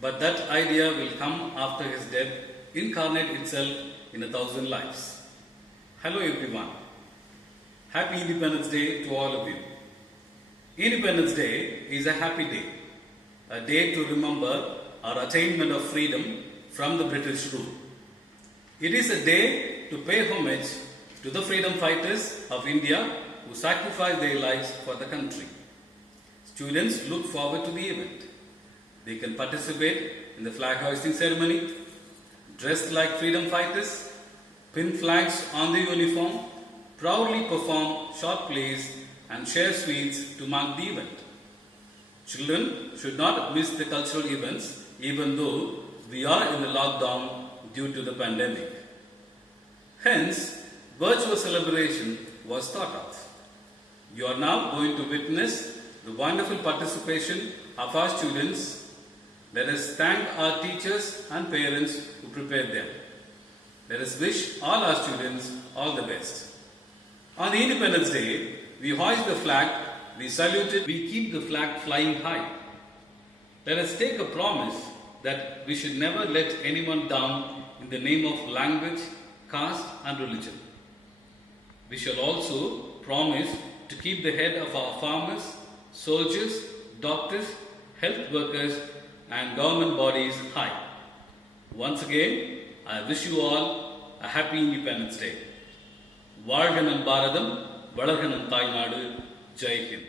but that idea will come after his death, incarnate itself in 1,000 lives. Hello everyone. Happy Independence Day to all of you. Independence Day is a happy day, a day to remember our attainment of freedom from the British rule. It is a day to pay homage to the freedom fighters of India who sacrificed their lives for the country. Students look forward to the event. They can participate in the flag hoisting ceremony, dressed like freedom fighters, pin flags on the uniform, proudly perform short plays and share sweets to mark the event. Children should not miss the cultural events even though we are in the lockdown due to the pandemic. Hence, virtual celebration was thought of. You are now going to witness the wonderful participation of our students. Let us thank our teachers and parents who prepared them. Let us wish all our students all the best. On the Independence Day, we hoist the flag, we salute it, we keep the flag flying high. Let us take a promise that we should never let anyone down in the name of language, caste and religion. We shall also promise to keep the head of our farmers, soldiers, doctors, health workers and government bodies high. Once again, I wish you all a happy Independence Day. வாழ்க நம் பாரதம், வளர்க நம் தாய்நாடு. ஜெய் ஹிந்த்.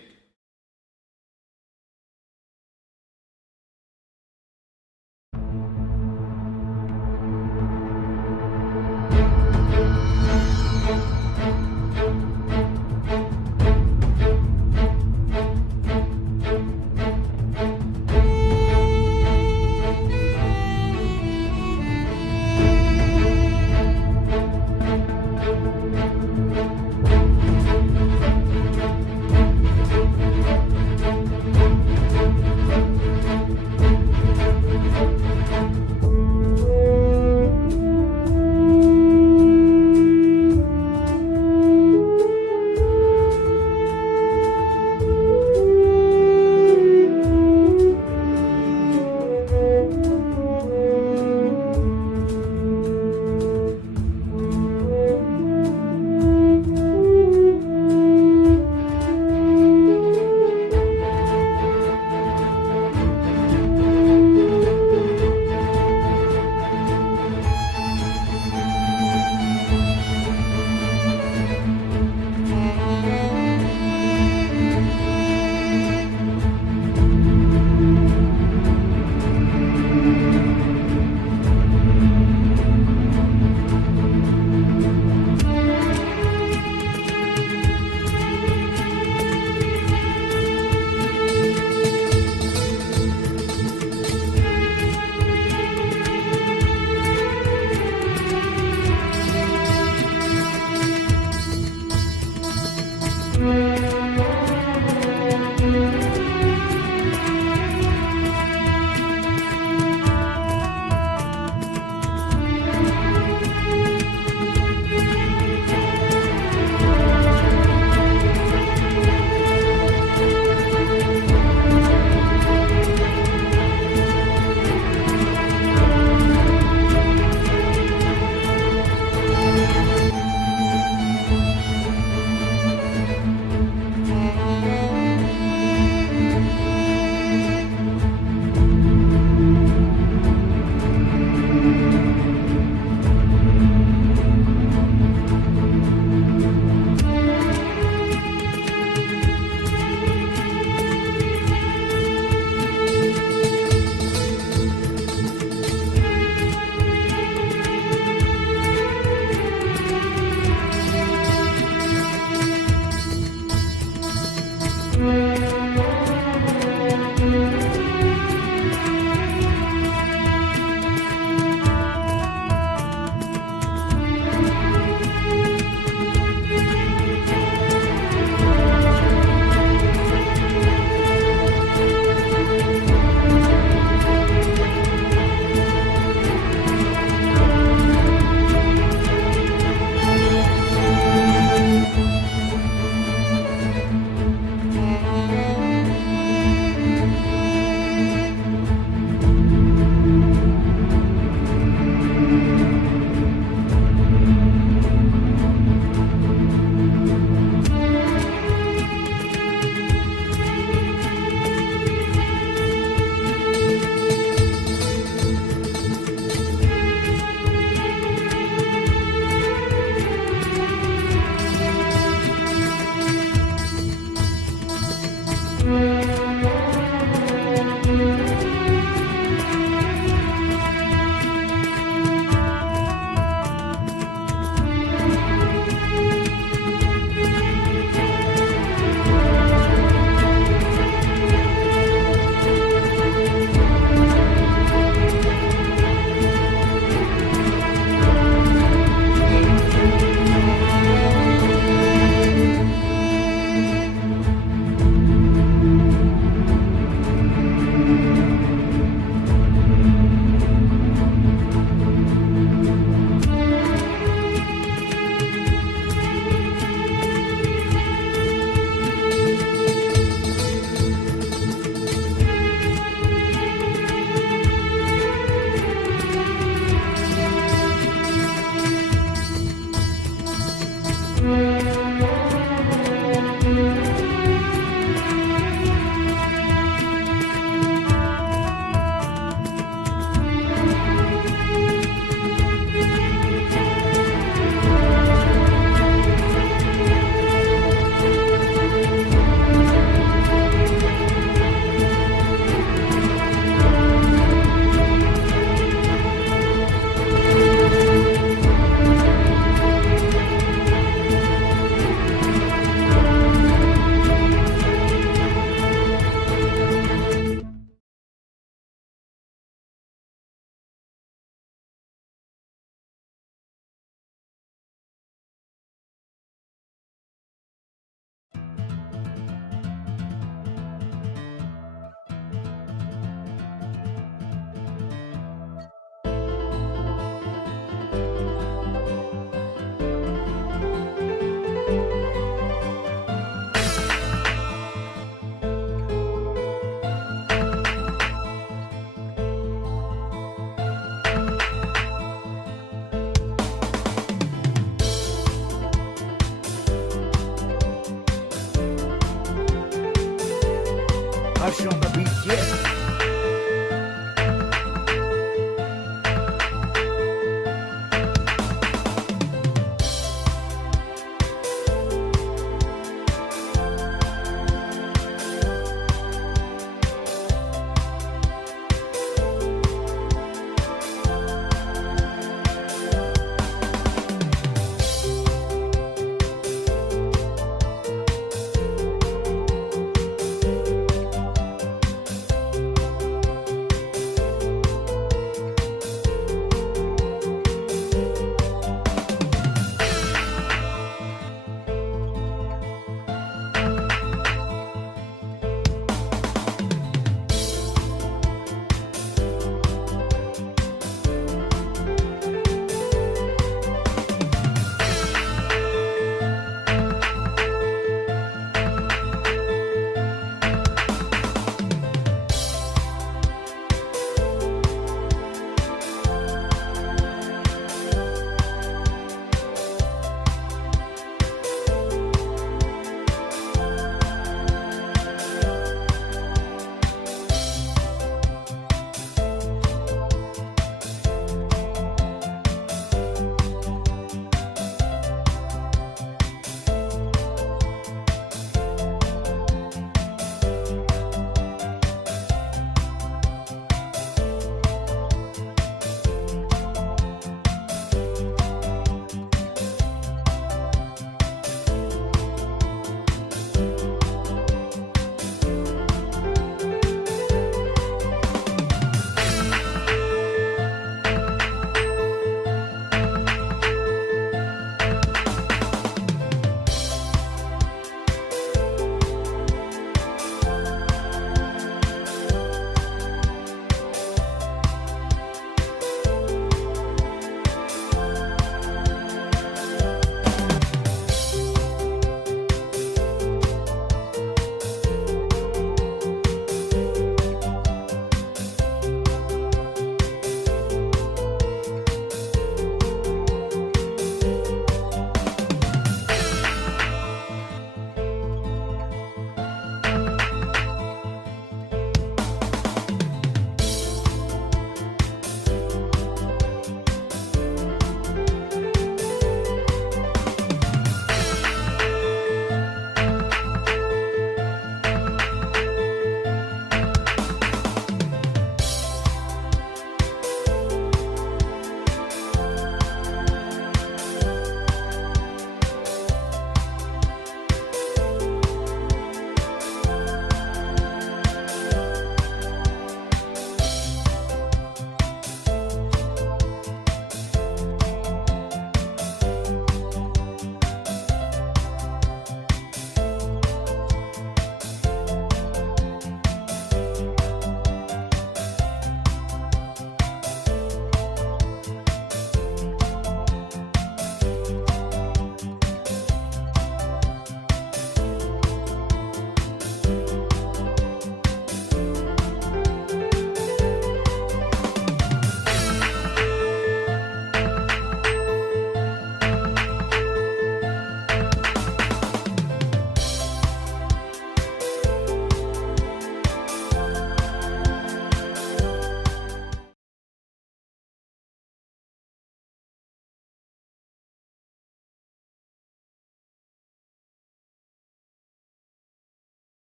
हर्षों का बीच ये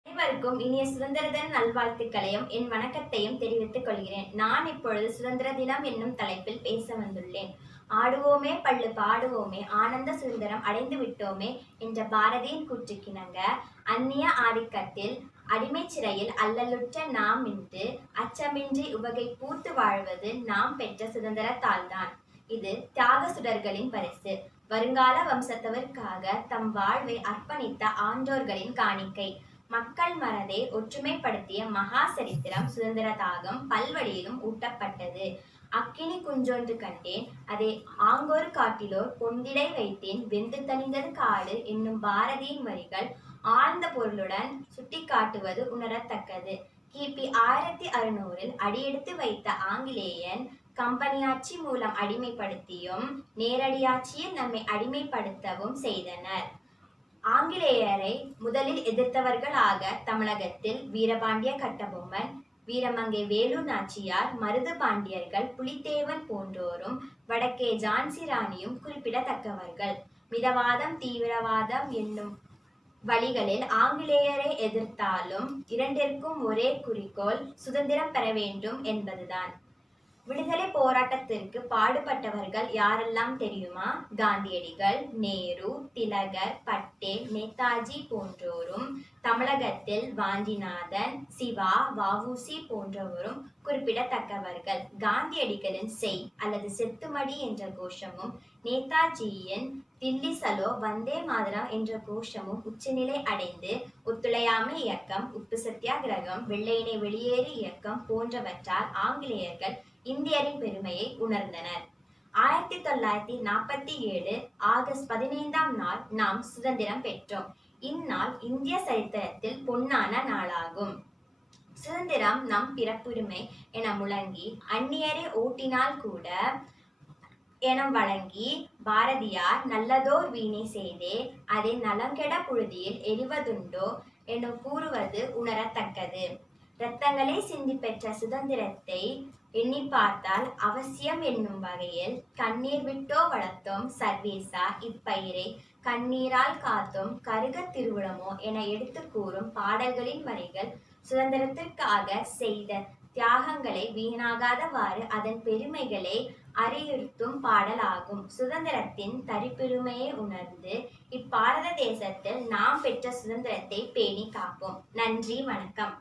அனைவருக்கும் இனிய சுதந்திர தின நல்வாழ்த்துக்களையும் என் வணக்கத்தையும் தெரிவித்துக் கொள்கிறேன். நான் இப்பொழுது சுதந்திர தினம் என்னும் தலைப்பில் பேச வந்துள்ளேன். ஆடுவோமே பள்ளு பாடுவோமே ஆனந்த சுதந்திரம் அடைந்து விட்டோமே என்ற பாரதியின் கூற்றுக்கிணங்க அந்நிய ஆதிக்கத்தில் அடிமை சிறையில் அல்லலுற்ற நாம் இன்று அச்சமின்றி உவகை பூத்து வாழ்வது நாம் பெற்ற சுதந்திரத்தால்தான். இது தியாக சுடர்களின் பரிசு. வருங்கால வம்சத்தவருக்காக தம் வாழ்வை அர்ப்பணித்த ஆன்றோர்களின் காணிக்கை. மக்கள் மனதை ஒற்றுமைப்படுத்திய மகா சரித்திரம் சுதந்திர தாகம் பல்வழியிலும் ஊட்டப்பட்டது. அக்கினி குஞ்சொன்று கண்டேன், அதை ஆங்கொரு காட்டிலோர் பொந்திடை வைத்தேன், வெந்து தணிந்தது காடு என்னும் பாரதியின் வரிகள் ஆழ்ந்த பொருளுடன் சுட்டிக்காட்டுவது உணரத்தக்கது. கிபி 1600 அடியெடுத்து வைத்த ஆங்கிலேயன் கம்பெனியாட்சி மூலம் அடிமைப்படுத்தியும் நேரடியாட்சியில் நம்மை அடிமைப்படுத்தவும் செய்தனர். ஆங்கிலேயரை முதலில் எதிர்த்தவர்களாக தமிழகத்தில் வீரபாண்டிய கட்டபொம்மன், வீரமங்கை வேலு நாச்சியார், மருது பாண்டியர்கள், புலித்தேவன் போன்றோரும் வடக்கே ஜான்சி ராணியும் குறிப்பிடத்தக்கவர்கள். மிதவாதம் தீவிரவாதம் என்னும் வழிகளில் ஆங்கிலேயரை எதிர்த்தாலும் இரண்டிற்கும் ஒரே குறிக்கோள் சுதந்திரம் பெற வேண்டும் என்பதுதான். விடுதலை போராட்டத்திற்கு பாடுபட்டவர்கள் யாரெல்லாம் தெரியுமா? காந்தியடிகள், நேரு, திலகர், பட்டேல், நேதாஜி போன்றோரும், தமிழகத்தில் வாஞ்சிநாதன், சிவா, வ.உ.சி. போன்றவரும் குறிப்பிடத்தக்கவர்கள். காந்தியடிகளின் செய் அல்லது செத்துமடி என்ற கோஷமும், நேதாஜியின் தில்லி சலோ வந்தே மாதரம் என்ற கோஷமும் உச்சநிலை அடைந்து ஒத்துழையாமை இயக்கம், உப்பு சத்தியாகிரகம், வெள்ளையனே வெளியேறு இயக்கம் போன்றவற்றால் ஆங்கிலேயர்கள் இந்தியரின் பெருமையை உணர்ந்தனர். 1947 ஆகஸ்ட் 15ஆம் நாள் நாம் சுதந்திரம் பெற்றோம். இந்நாள் இந்திய சரித்திரத்தில் பொன்னான நாளாகும். சுதந்திரம் நம் பிறப்புரிமை என முழங்கி அந்நியரை ஓட்டினால் கூட என வழங்கி பாரதியார் நல்லதோர் வீணை செய்தே அதை நலங்கெட புழுதியில் எரிவதுண்டோ என கூறுவது உணரத்தக்கது. இரத்தங்களை சிந்தி பெற்ற சுதந்திரத்தை எண்ணி பார்த்தால் அவசியம் என்னும் வகையில் கண்ணீர் விட்டோ வளர்த்தோம் சர்வேசா இப்பயிரை கண்ணீரால் காத்தோம் கருக திருவுளமோ என எடுத்து கூறும் பாடல்களின் வரிகள் சுதந்திரத்திற்காக செய்த தியாகங்களை வீணாகாதவாறு அதன் பெருமைகளை அறிவுறுத்தும் பாடலாகும். சுதந்திரத்தின் தரிப்பெருமையை உணர்ந்து இப்பாரத தேசத்தில் நாம் பெற்ற சுதந்திரத்தை பேணி காப்போம். நன்றி, வணக்கம்.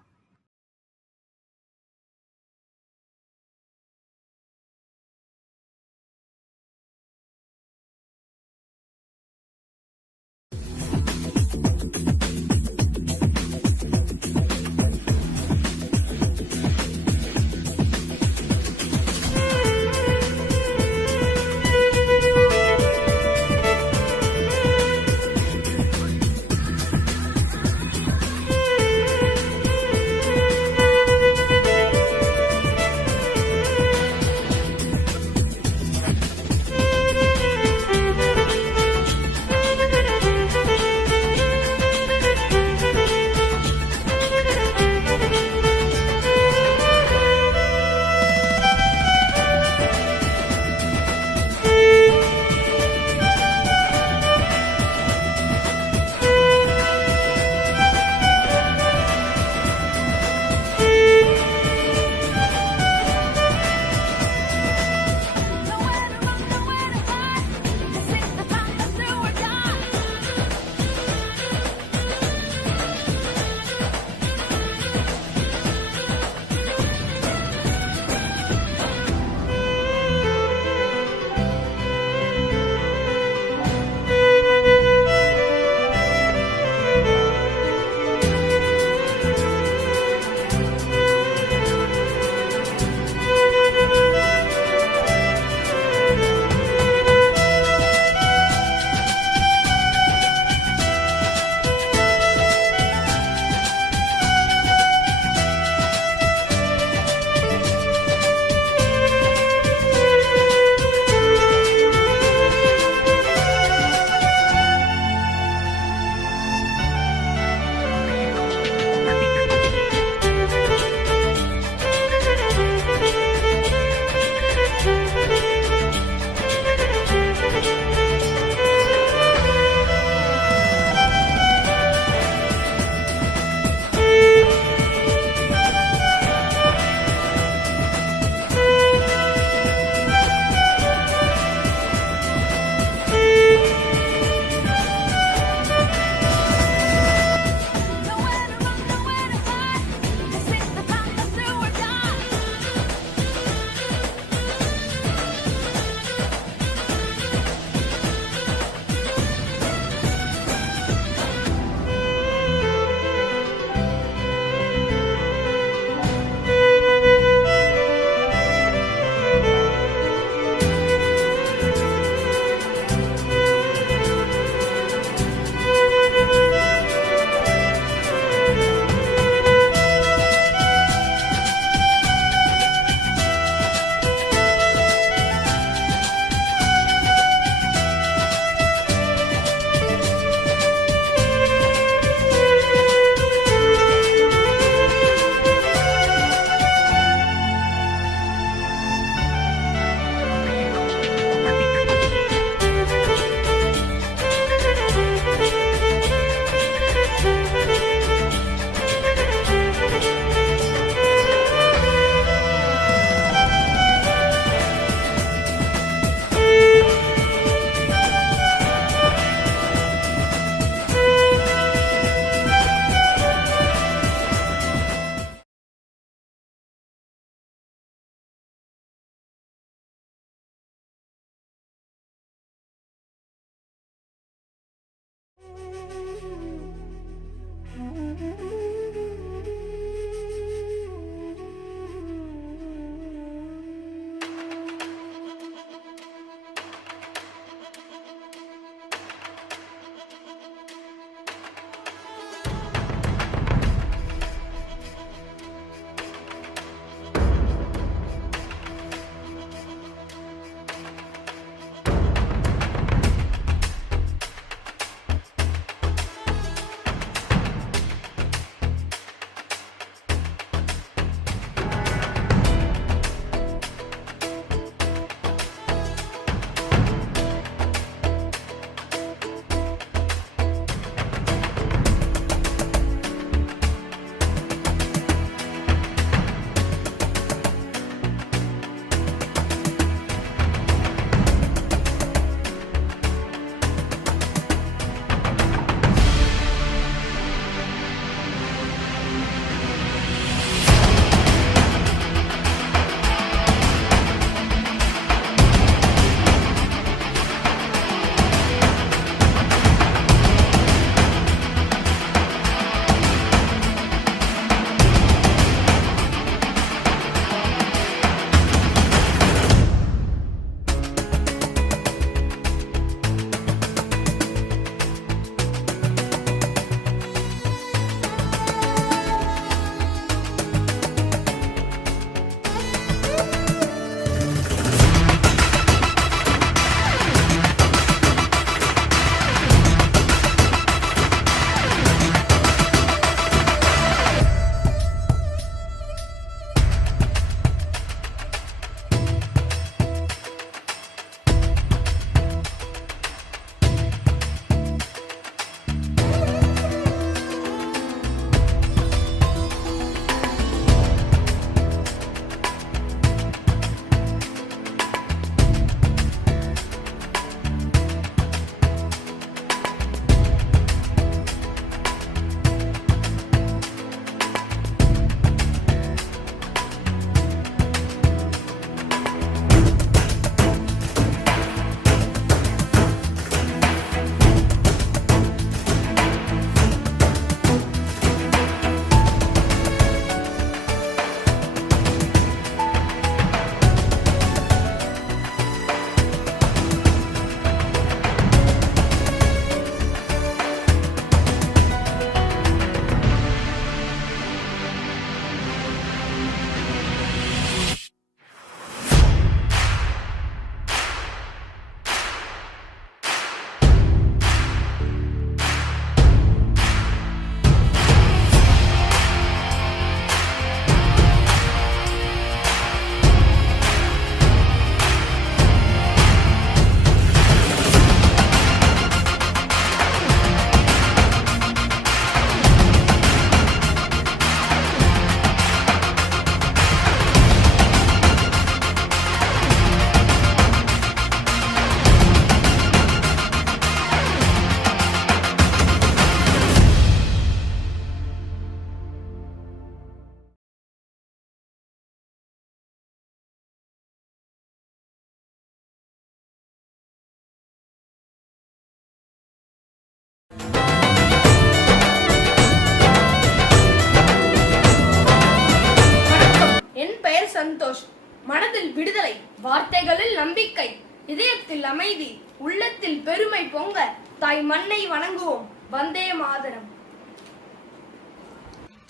மனதில் விடுதலை, வார்த்தைகளில் நம்பிக்கை, இதயத்தில் அமைதி, உள்ளத்தில் பெருமை பொங்க தாய் மண்ணை வணங்குவோம். வந்தே மாதரம்.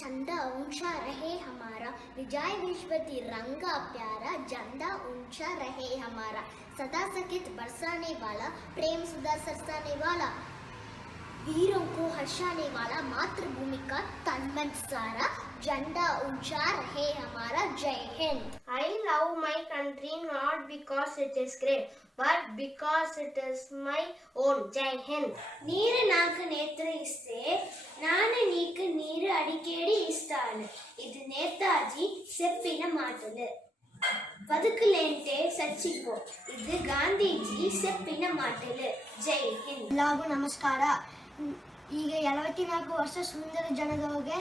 झंडा ऊंचा रहे हमारा, विजय विश्व तिरंगा प्यारा, झंडा ऊंचा रहे हमारा, सदा सकित बरसाने वाला, प्रेम सुधा सरसाने वाला, वीरों को हर्षाने वाला, मातृभूमि का तन मन सारा, झंडा ऊंचा रहे हमारा. जय Hind. I love my country not because it is great, but because it is my own. Jai Hind. ನೀರು ನಾಲ್ಕು ನೇತ್ರ ಇస్తే నాన్న నీకు నీరు అడికేడి ఇస్తాను. ఇది నేతాజీ చెప్పిన మాటలు. బతుకులేంటే సచ్చిపో, ఇది గాంధీజీ చెప్పిన మాటలు. జై హింద్. ಎಲ್ಲರಿಗೂ ನಮಸ್ಕಾರ. ಈಗ 44 ವರ್ಷ ಸುಂದರ ಜನಗಳಿಗೆ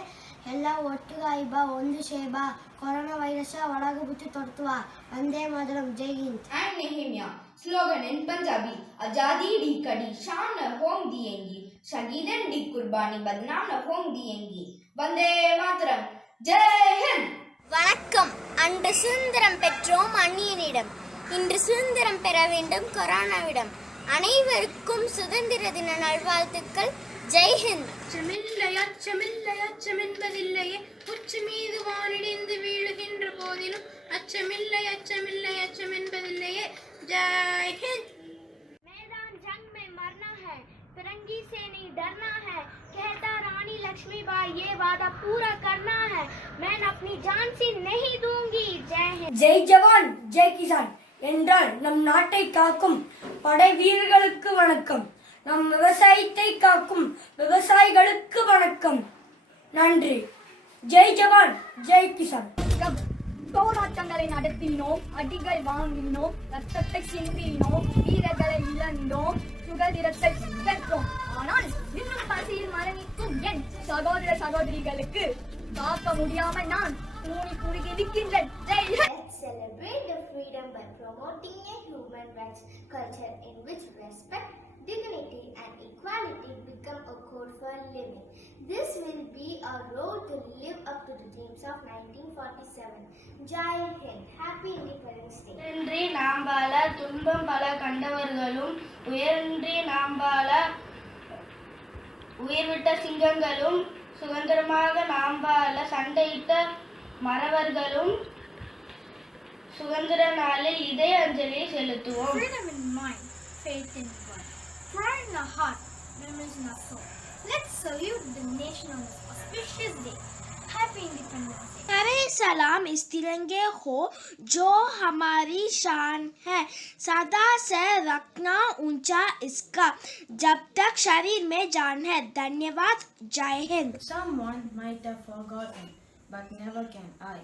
ಎಲ್ಲ ಒಟ್ಟುಗಾಯಿ ಬಾ, ಒಂದು ಸೇಬಾ, ಕೊರೋನಾ ವೈರಸ್ ಒಳಗೆ ಬಿಟ್ಟು ತೊಡ್ತುವ. ವಂದೇ ಮಾತರಂ. ಜೈ Hind. And Nehemiah. Slogan in Punjabi. आजादी दी कड़ी शान न होंग दिएंगी, शहीदन दी कुर्बानी बदनाम न होंग दिएंगी. वंदे मातरम. जय हिंद. வணக்கம். அன்று சுதந்திரம் பெற்றோம் அந்நியனிடம், இன்று சுதந்திரம் பெற வேண்டும் கொரோனாவிடம். அனைவருக்கும் சுதந்திர தின நல்வாழ்த்துக்கள். ஜெய் ஹிந்த். அச்சமில்லையே உச்சி மீது வானிடிந்து வீழுகின்ற போதிலும் அச்சம் என்பதில்லையே. ஜெய் ஹிந்த். मैदान जंग में मरना है, फिरंगी से नहीं डरना है, कहता रानी लक्ष्मीबाई ये वादा पूरा करना है, मैं अपनी जान से नहीं दूंगी. जय हिंद. ஜெய் ஜவான் ஜெய் கிசான் என்றால் நம் நாட்டை காக்கும் படை வீரர்களுக்கு வணக்கம். நம் விவசாயத்தை காக்கும் விவசாயிகளுக்கு வணக்கம். நன்றி. ஜெய் ஜவான் ஜெய் கிசான். போராட்டங்களை நடத்தினோம், அடிகள் வாங்கினோம், ரத்தத்தை சிந்தினோம், வீரர்களை இழந்தோம், சுதந்திரத்தை பெற்றோம். ஆனால் இன்னும் பசியில் மரணிக்கும் என் சகோதர சகோதரிகளுக்கு காக்க முடியாமல் நான் கூறி இருக்கின்றேன். Let's celebrate the freedom by promoting a human rights culture in which respect, dignity and equality become a code for living. This will be a road to live up to the dreams of 1947. Jai Hind. Happy Independence Day. உயர்ன்றி நாம் வாழ துன்பம் பல கண்டவர்களும், உயர்ன்றி நாம் வாழ உயிர்விட்ட சிங்கங்களும், சுதந்திரமாக நாம் வாழ சண்டையிட்ட மறவர்களும் சுதந்திர நாளில் இதய அஞ்சலி செலுத்துவோம். Freedom in mind, faith in God, pride in our heart, memories in our soul. Let's salute the nation on this auspicious day. Happy Independence Day. करे सलाम इस तिरंगे हो जो हमारी शान है, सदा से रखना ऊंचा इसका जब तक शरीर में जान है. धन्यवाद. जय Hind. Someone might have forgotten, but never can I.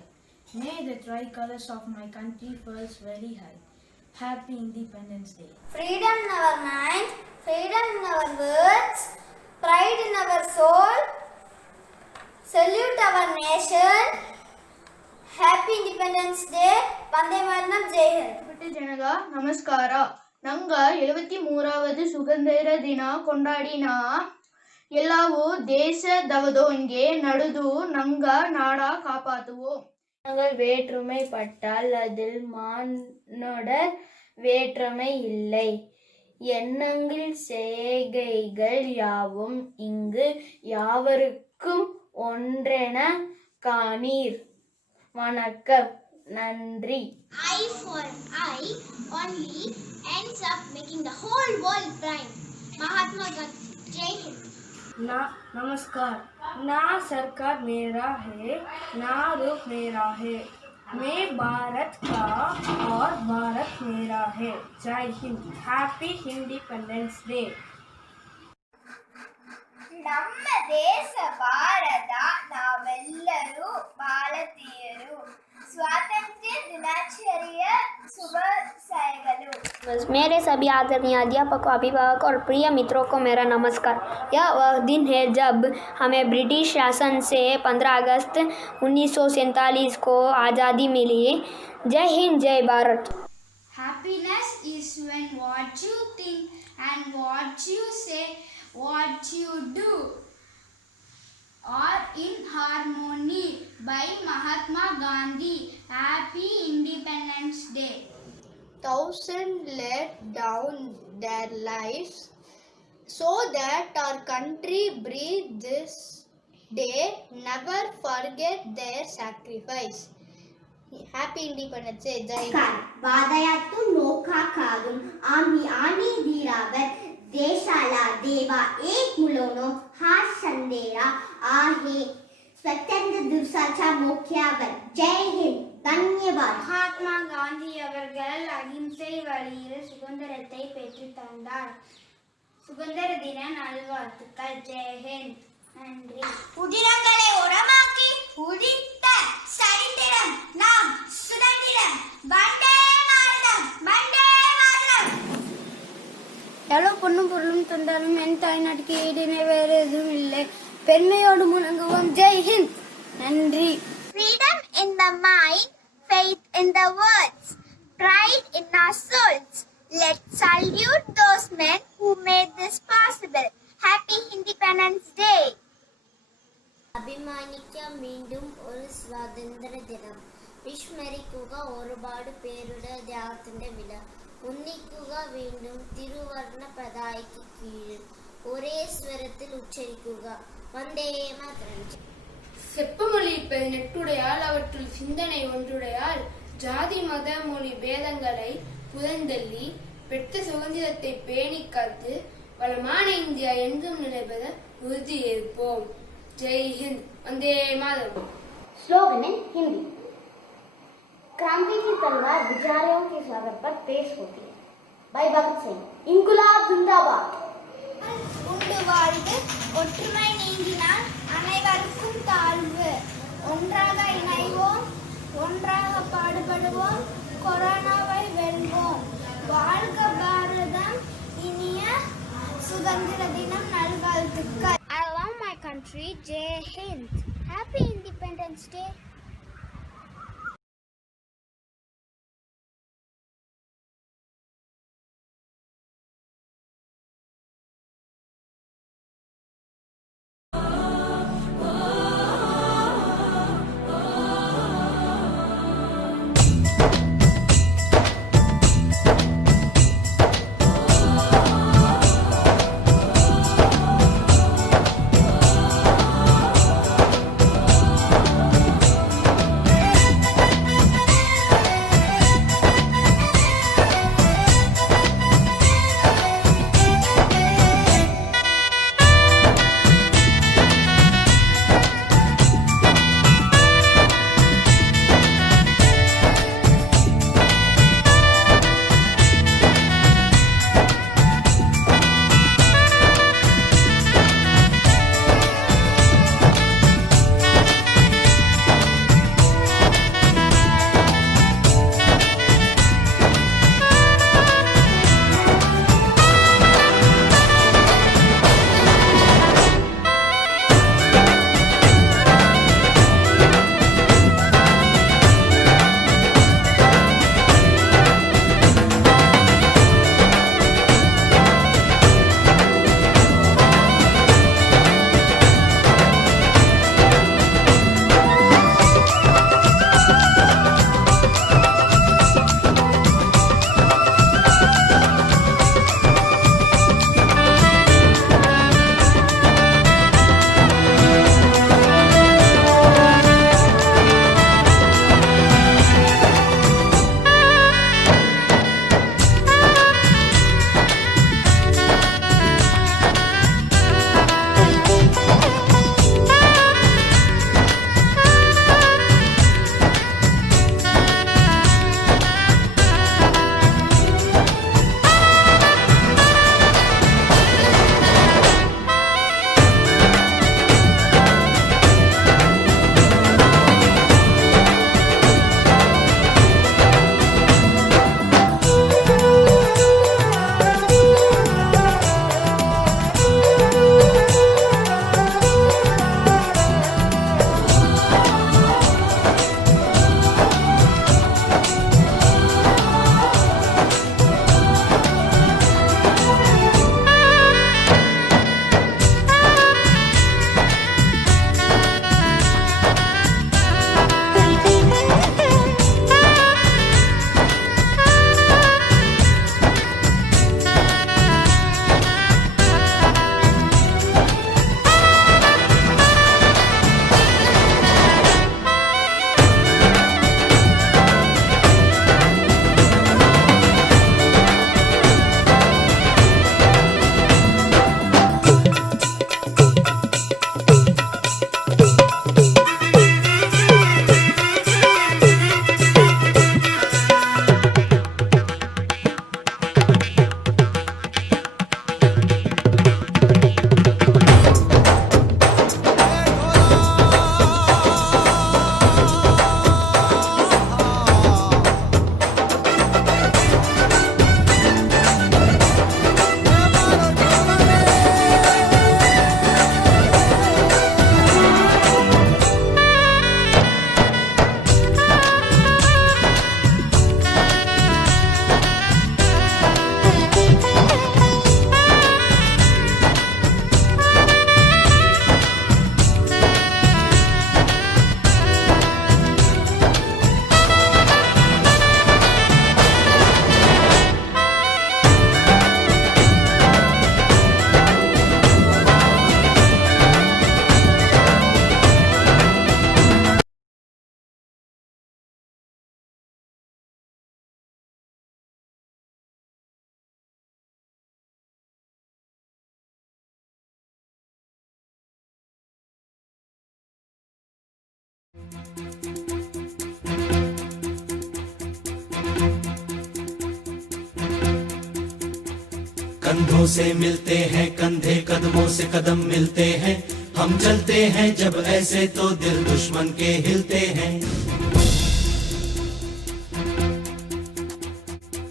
May the tricolors of my country first very high. Happy Independence Day. Freedom in our mind, freedom in our words, pride in our soul. Salute our nation. Happy Independence Day. Vande Mataram. Jai Hind. ಜನಗ ನಮಸ್ಕಾರ. ನಂಗ 73வது ಸುಗಂಧರ ದಿನ ಕೊಂಡಾಡಿನ ಎಲ್ಲವೂ தேசதவதோங்கே நடுது நங்க நாடா காப்பாத்துவோம். நாங்கள் வேற்றுமைப்பட்டால் அதில் மானுடர் வேற்றுமை இல்லை. எண்ணங்கள் செய்கைகள் யாவும் இங்கு யாவருக்கும் ஒன்றென காணீர். வணக்கம். நன்றி. Eye for eye only ends up making the whole world blind. Mahatma Gandhi. Jai Hind. नमस्कार. ना सरकार मेरा है, ना रूप मेरा है, मैं भारत का और भारत मेरा है. जय हिंद. Happy independence day. ನಮ್ಮ ದೇಶ ಭಾರತ, ನಾವೆಲ್ಲರೂ ಭಾರತೀಯರು. स्वातंत्र्य दिनाचर्य शुभाशयಗಳು. मेरे सभी आदरणीय अध्यापकों, अभिभावकों और प्रिय मित्रों को मेरा नमस्कार. यह वह दिन है जब हमें ब्रिटिश शासन से 15 अगस्त 1947 को आज़ादी मिली. जय हिंद, जय Bharat. Happiness is when what you think and what you say, what you do are in harmony. by Mahatma Gandhi. Happy Independence Day. Thousands laid down their lives so that our country breathed this day. Never forget their sacrifice. Happy Independence Day. Jai Hind. वादयातून Nokha काढून आम्ही आणि धीरावर देशाला देवा एक मुलोनो हा संदेश आहे स्वतंत्र दिवसाच्या मोक्यावर. जय हिंद. धन्यवाद. மகாத்மா காந்தி அவர்கள் அகிம்சை வழியில் சுதந்திரத்தை பெற்றுத் தந்தார். சுதந்திர தின நல்வாழ்த்துக்கள். ஜெயஹிந்த். நன்றி. புதினங்களை உரமாக்கி உதித்த சரித்திரம் நாம் சுதந்திரம். வந்தே மாதரம். வந்தே மாதரம். எவ்வளோ பொண்ணும் பொருளும் தந்தாலும் என் தாய்நாட்டுக்கு ஈடுனே வேறு எதுவும் இல்லை. பெருமையோடு முழங்குவோம். ஜெய் ஹிந்த். நன்றி. Freedom in the mind, faith in the words, pride in our souls. Let's salute those men who made this possible. Happy Independence Day. അഭിമാനിക്കാം വീണ്ടും ഒരു സ്വാതന്ത്ര്യ ദിനം. വിസ്മരിക്കുക ഒരുപാട് പേരുടെ ത്യാഗത്തിന്റെ വില. ഉന്നിക്കുക വീണ്ടും തിരുവർണ്ണ പതാകയ്ക്ക് കീഴിൽ ഒരേ സ്വരത്തിൽ ഉച്ചരിക്കുക. വന്ദേ മാതരം. செப்பமொழி 18 அவற்றுள் சிந்தனை ஒன்றுடையால் ஜாதி மத மொழி பேதங்களை புறந்தள்ளி பெற்ற சுதந்திரத்தை பேணி காத்து வளமான இந்தியா என்றும் நிலைபெற உறுதியேற்போம். ஜெய் ஹிந்த். வந்தே மாதரம். स्लोगन इन हिंदी. क्रांति की तलवार विचारों के स्वागत पर पेश होती है. भाई भगत सिंह. इनकुलाब जिंदाबाद. உண்டு வாழ்வு ஒற்றுமை நீங்கினால் அனைவருக்கும் தாழ்வு. ஒன்றாக இணைவோம், ஒன்றாக பாடுபடுவோம், கொரோனாவை வெல்வோம். வாழ்க பாரதம். இனிய சுதந்திர தினம் நல்வாழ்த்துக்கள். I love my country. Jai Hind. Happy Independence Day. कंधों से मिलते हैं कंधे, कदमों से कदम मिलते हैं, हम चलते हैं जब ऐसे तो दिल दुश्मन के हिलते हैं।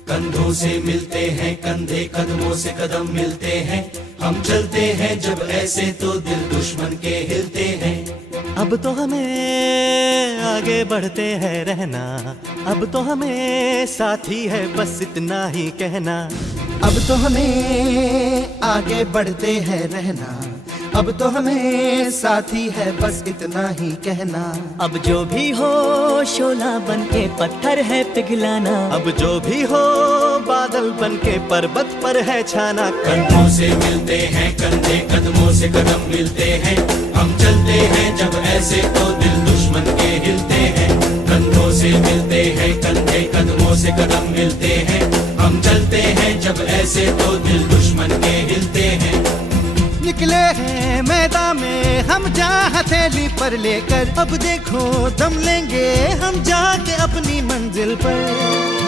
कंधों से मिलते हैं कंधे, कदमों से कदम मिलते हैं, हम चलते हैं जब ऐसे तो दिल दुश्मन के हिलते हैं। अब तो हमें आगे बढ़ते हैं रहना, अब तो हमें साथी है बस इतना ही कहना। अब तो हमें आगे बढ़ते हैं रहना, अब तो हमें साथी है बस इतना ही कहना। अब जो भी हो शोला बन के पत्थर है पिघलाना, अब जो भी हो बादल बन के पर्वत पर है छाना। कंधों से मिलते हैं कंधे, कदमों से कदम मिलते हैं, हम चलते हैं जब ऐसे तो दिल दुश्मन के हिलते हैं। कंधों से मिलते हैं कंधे, कदमों से कदम मिलते हैं, हम चलते हैं जब ऐसे तो दिल दुश्मन के हिलते हैं। निकले हैं मैदान में हम जा हथेली पर लेकर, अब देखो दम लेंगे हम जाके अपनी मंजिल पर।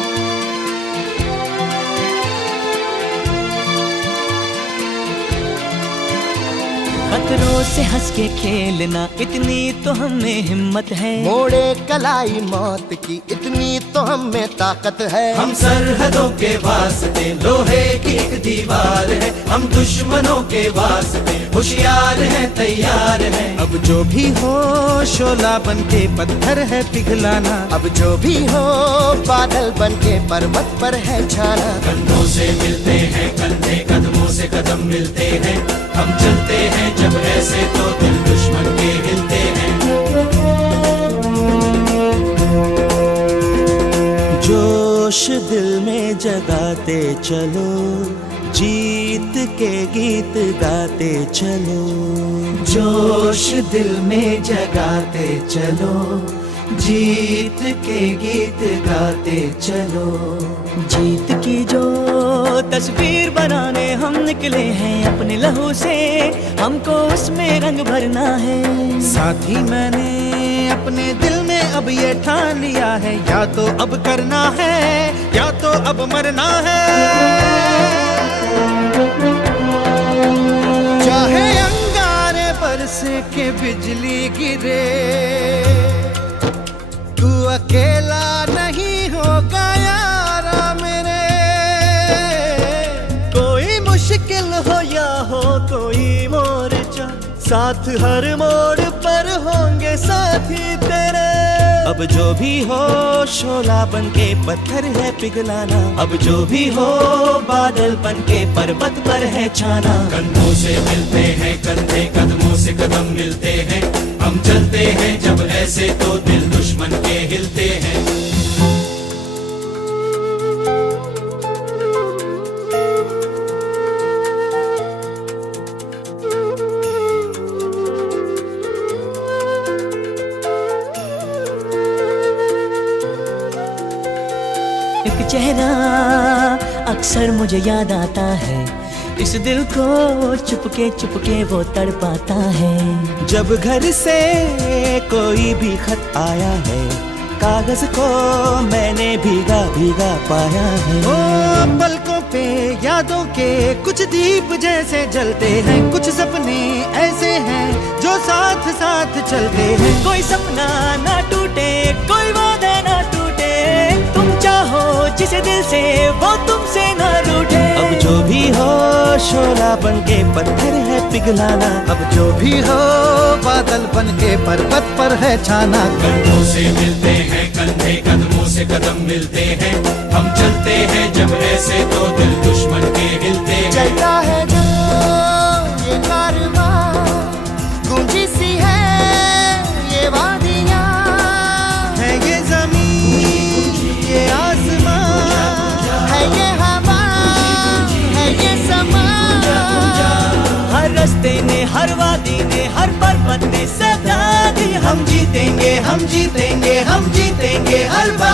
खतरों से हंस के खेलना इतनी तो हमें हिम्मत है, मोड़े कलाई मौत की इतनी तो हमें ताकत है। हम सरहदों के वास्ते लोहे की एक दीवार है, हम दुश्मनों के वास्ते होशियार हैं तैयार हैं। अब जो भी हो शोला बन के पत्थर है पिघलाना, अब जो भी हो बादल बन के पर्वत पर है छाना। कंधों से मिलते हैं कंधे, कदमों से कदम मिलते हैं, हम चलते हैं जब ऐसे तो दिल दुश्मन के हिलते हैं। जोश दिल में जगाते चलो, जीत के गीत गाते चलो। जोश दिल में जगाते चलो, जीत के गीत गाते चलो। जीत की जो तस्वीर बनाने हम निकले हैं अपने लहू से, हमको उसमें रंग भरना है। साथी मैंने अपने दिल में अब ये ठान लिया है, या तो अब करना है या तो अब मरना है। चाहे अंगारे बरसे के बिजली गिरे, तू अकेला नहीं होगा यारा मेरे। कोई मुश्किल हो या हो कोई मोर्चा, साथ हर मोड़ पर होंगे साथी तेरे। अब जो भी हो शोला बन के पत्थर है पिघलाना, अब जो भी हो बादल बन के पर्वत पर है छाना। कंधों से मिलते हैं कंधे, कदमों से कदम मिलते हैं, हम चलते हैं जब ऐसे तो दिल दुश्मन के हिलते हैं। एक चेहरा अक्सर मुझे याद आता है, इस दिल को चुपके वो तड़पाता है। जब घर से कोई भी खत आया है, कागज को मैंने भीगा भीगा पाया है। ओ पलकों पे यादों के कुछ दीप जैसे जलते हैं, कुछ सपने ऐसे हैं जो साथ साथ चलते हैं। कोई सपना ना टूटे, कोई वादा ना टूटे, तुम चाहो जिसे दिल से वो तुमसे ना रूठे। अब जो भी हो शोला बन के पत्थर है पिघलाना, अब जो भी हो बादल बन के पर्वत पर है छाना। कंधों से मिलते हैं कंधे, कदमों से कदम मिलते हैं, हम चलते हैं जब ऐसे तो दिल दुश्मन के हिलते हैं। चलता है जो ये कारवां, गूंजी सी है ये वादियां, है ये जमीन ये आसमां, है ये हवा है ये समा। हर रास्ते ने हर वादी ने हर पर्वत ने सदा दी, हम जीतेंगे हम जीतेंगे हम जीतेंगे हर बाजी।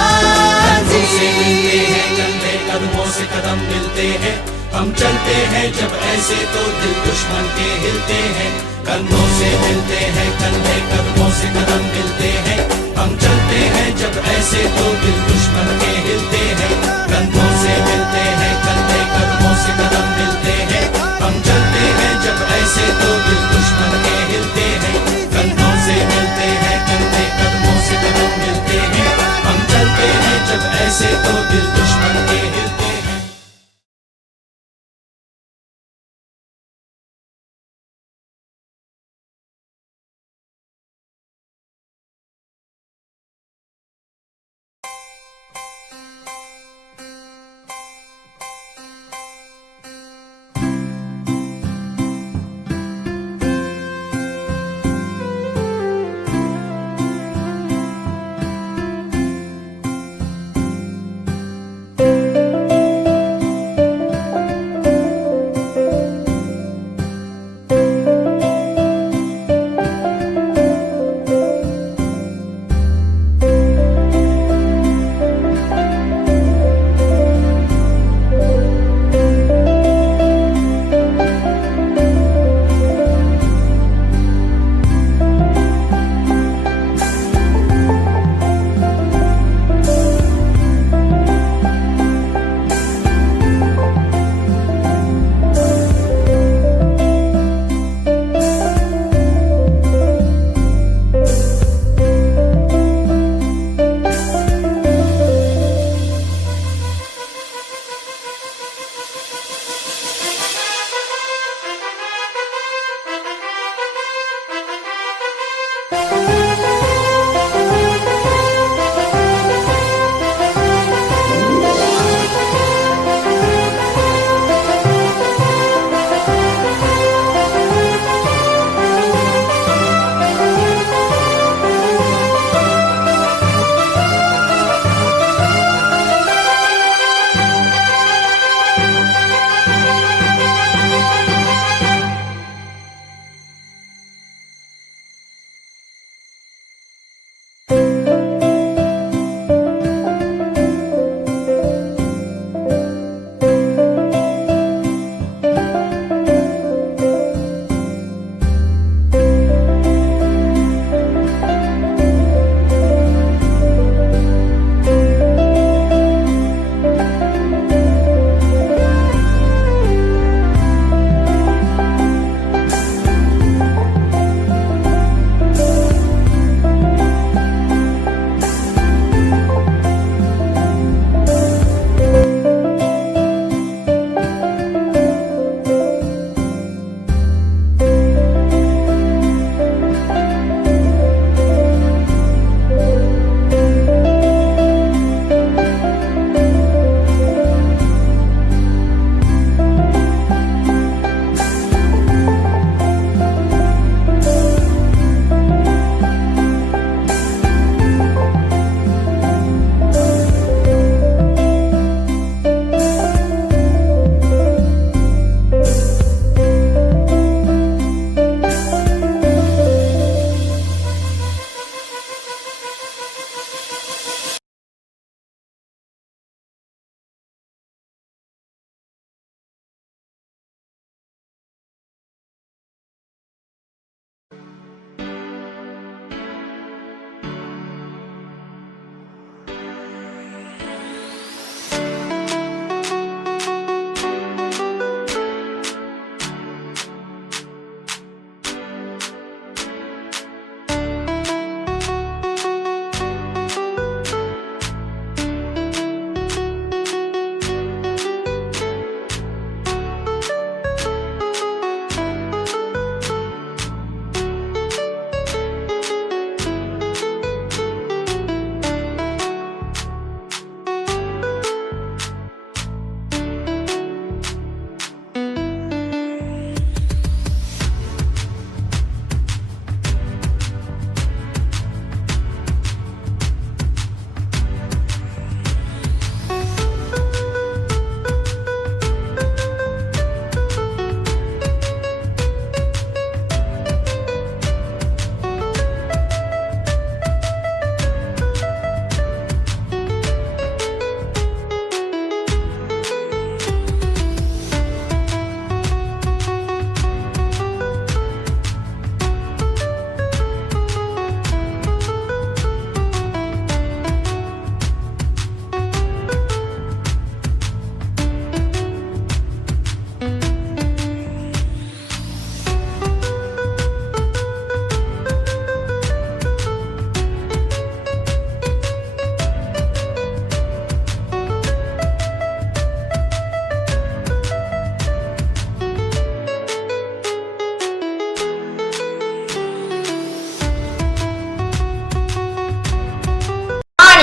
कंधों से मिलते हैं कंधे, कदमों से कदम मिलते हैं, हम चलते हैं जब ऐसे तो दिल दुश्मन के हिलते हैं। कंधों से मिलते हैं कंधे, कदमों से कदम मिलते हैं,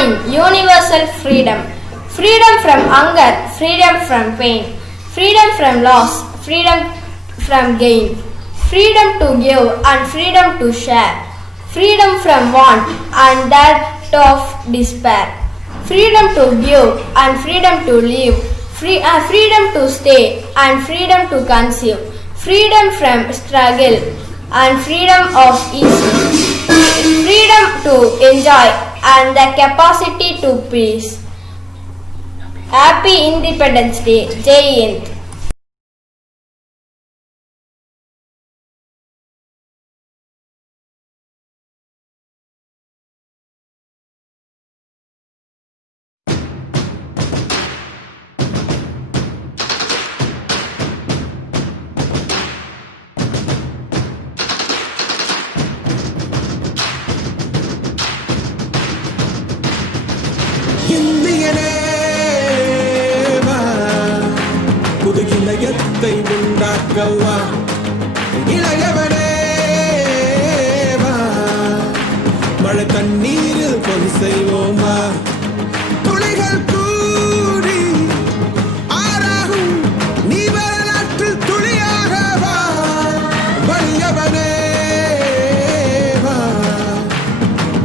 9. Universal freedom. Freedom from hunger, freedom from pain, freedom from loss, freedom from gain, freedom to give and freedom to share, freedom from want and that of despair, freedom to give and freedom to live, freedom to stay and freedom to conceive, freedom from struggle and freedom of ease, freedom to enjoy and the capacity to peace. Happy Independence Day. Jai Hind. இந்தியனே வா, புது இளையத்தை உண்டாக்கவா, இளையவனே வா, மழை தண்ணீரில் பொன் செய்வோமா, துளிகள் கூடி ஆறாகும் நீ வரலாற்றில் துளியாகவா, வலியவனே வா,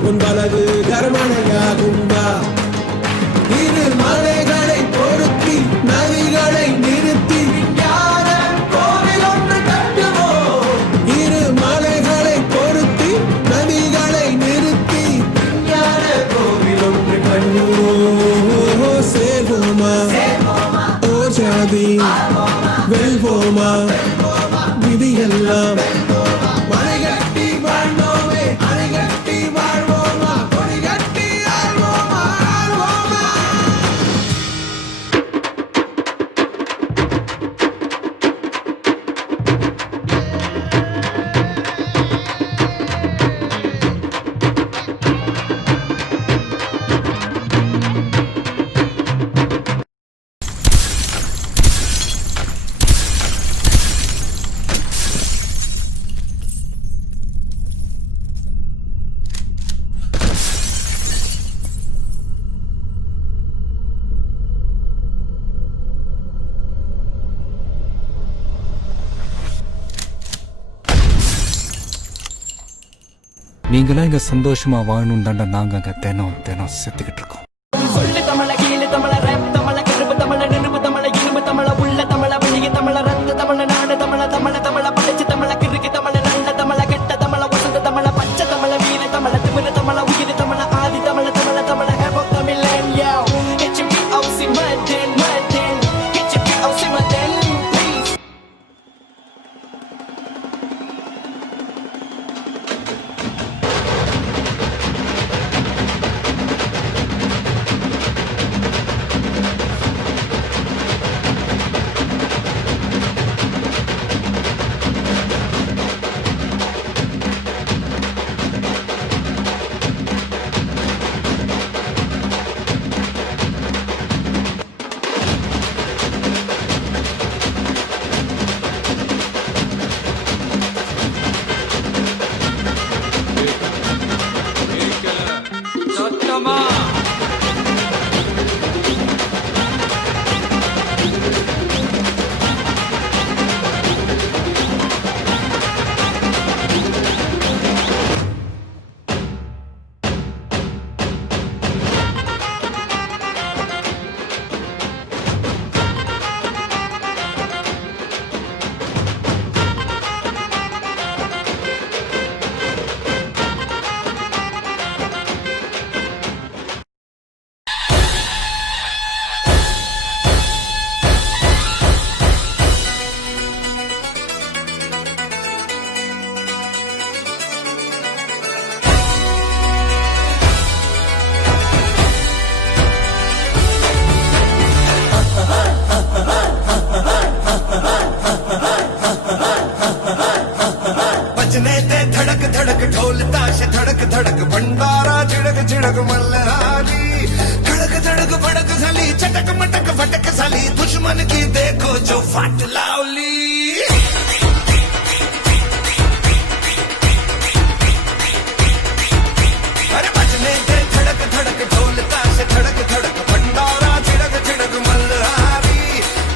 உன் வலது கர்மனையாகும் வா, இரு மலைகளை பொருத்தி நதிகளை நிறுத்தி ஞான கோவில் ஒன்று கட்டுவோம். இரு மலைகளை பொருத்தி நதிகளை நிறுத்தி ஞான கோவில் ஒன்று கட்டுவோம். சேர்வோமா ஓர் ஜாதி வெல்வோமா விதியெல்லாம் மலைகட்டி வாழ்ந்தோமே அணைகட்டி வாழ்வோமா கொடிகட்டி ஆழ்வோமா ஆழ்வோமா. நீங்களாம் இங்க சந்தோஷமா வாழணும் தாண்டா நாங்க அங்க தினம் தினம் செத்துக்கிட்டு இருக்கோம். சொல்லு தமிழ கீழு தமிழ ரேப் தமிழ கருப்பு தமிழ நெருப்பு தமிழ இரும்பு தமிழ உள்ள தமிழ வழிய தமிழ ரத்த தமிழ நாடு தமிழ தமிழ தமிழ படிச்சு தமிழ கிறுக்கு தமிழ நல்ல தமிழ கெட்ட தமிழ வசந்த தமிழ பச்சை தமிழ வீர தமிழ திமிர தமிழ உயிர் தமிழ ஆதி தமிழ தமிழ தமிழ half of Tamil land yo get you out see Madan Madan get you out see Madan please. बजने ते धड़क धड़क ढोल ताश धड़क धड़क भंडारा झिड़क झिड़क मल्हारी धड़क धड़क भड़क साली चटक मटक फटक साली दुश्मन की देखो जो फाट लावली. अरे बजने ते धड़क धड़क ढोल धड़क धड़क भंडारा झिडक झिडक मल्हारी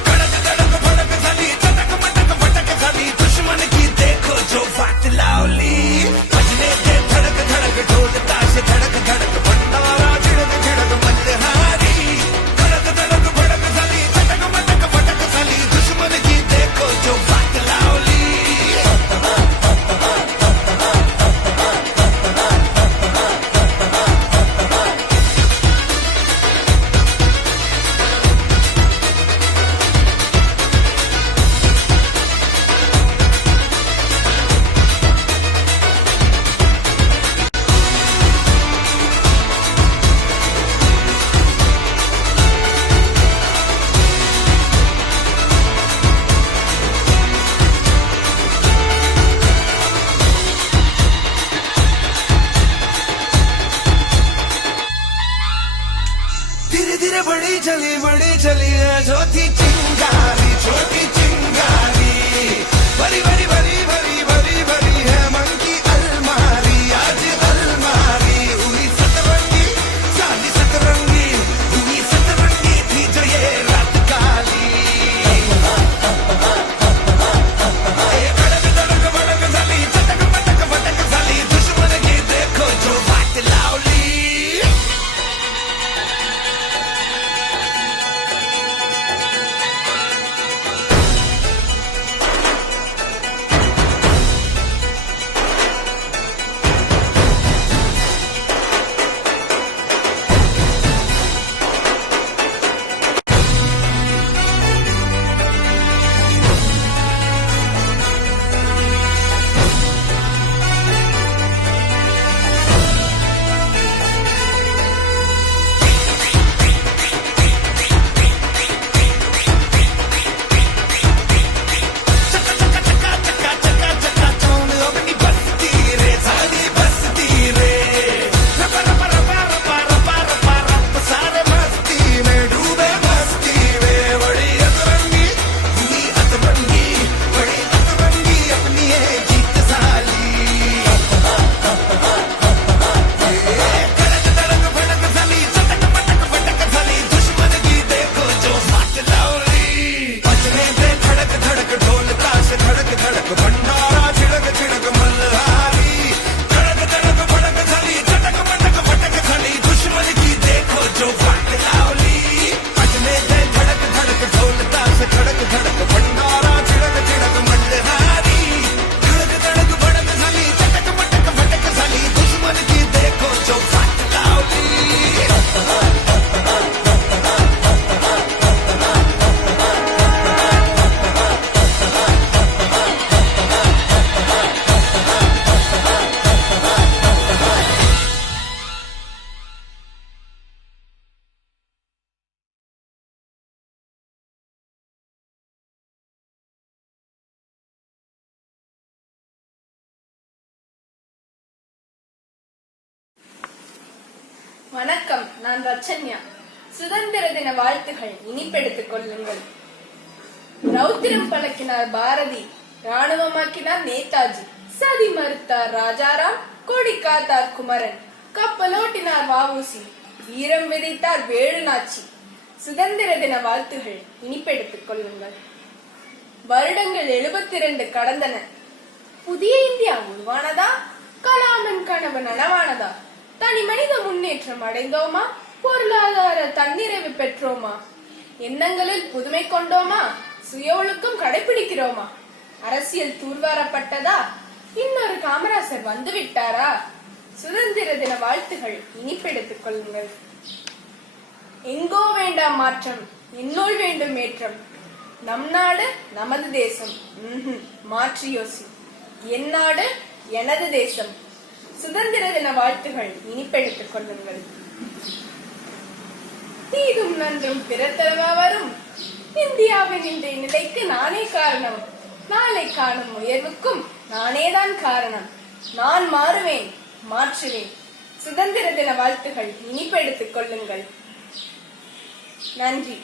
कड़क धड़क भड़क झाली चटक मटक फटक झाली दुश्मन की देखो जो वाट लावली भजने ते धड़क धड़क ढोल ताश धड़क धड़क भंडारा झिडक झिडक मल्हारी कड़क धड़क भड़क झाली चटक मटक फटक झाली दुश्मन की देखो जो वाट लावली धीरे धीरे बड़ी चली है छोटी चिंगारी बड़ी बड़ी बड़ी बड़ी बड़ी बड़ी है मन की अलमारी आज अलमारी हुई सतरंगी साली सतरंगी हुई सतरंगी थी जो ये रात काली कड़क धड़क भड़क झाली चटक मटक फटक झाली दुश्मन की देखो जो वाट लावली வணக்கம், நான் ரச்சன்யா. சுதந்திர தின வாழ்த்துகள் இனிப்பெடுத்துக் கொள்ளுங்கள். ரௌத்திரம் பழக்கினார் பாரதி, ராணுவமாக்கினார் நேதாஜி, சதி மறுத்தார் ராஜாராம், கொடி காத்தார் குமரன், கப்பலோட்டினார் வஉசி, வீரம் விதைத்தார் வேலுநாச்சி. சுதந்திர தின வாழ்த்துகள் இனிப்பெடுத்துக் கொள்ளுங்கள். வருடங்கள் 72 கடந்தன. புதிய இந்தியா உருவானதா? கலாமின் கனவு நனவானதா? தனி மனித முன்னேற்றம் அடைந்தோமா? பொருளாதார தன்னிறைவு பெற்றோமா? எண்ணங்களில் புதுமை கொண்டோமா? சுய ஒழுக்கம் கடைபிடிக்கிறோமா? அரசியல் தூர்வாரப்பட்டதா? இன்னொரு காமராசர் வந்து விட்டாரா? சுதந்திர தின வாழ்த்துகள் இனிப்பெடுத்துக் கொள்ளுங்கள். எங்கோ வேண்டாம் மாற்றம், என்னுள் வேண்டும் ஏற்றம். நம் நாடு நமது தேசம், மாற்றி யோசி. என் நாடு எனது தேசம். சுதந்திர தின வாழ்த்துகள் இனிப்பெடுத்துக் கொள்ளுங்கள். தீதும் நன்றும் பிறத்தரவா வரும். இந்தியாவின் இன்றைய நிலைக்கு நானே காரணம். நாளை காணும் உயர்வுக்கும் நானேதான் காரணம். நான் மாறுவேன், மாற்றுவேன். சுதந்திர தின வாழ்த்துகள் இனிப்பெடுத்துக் கொள்ளுங்கள். நன்றி.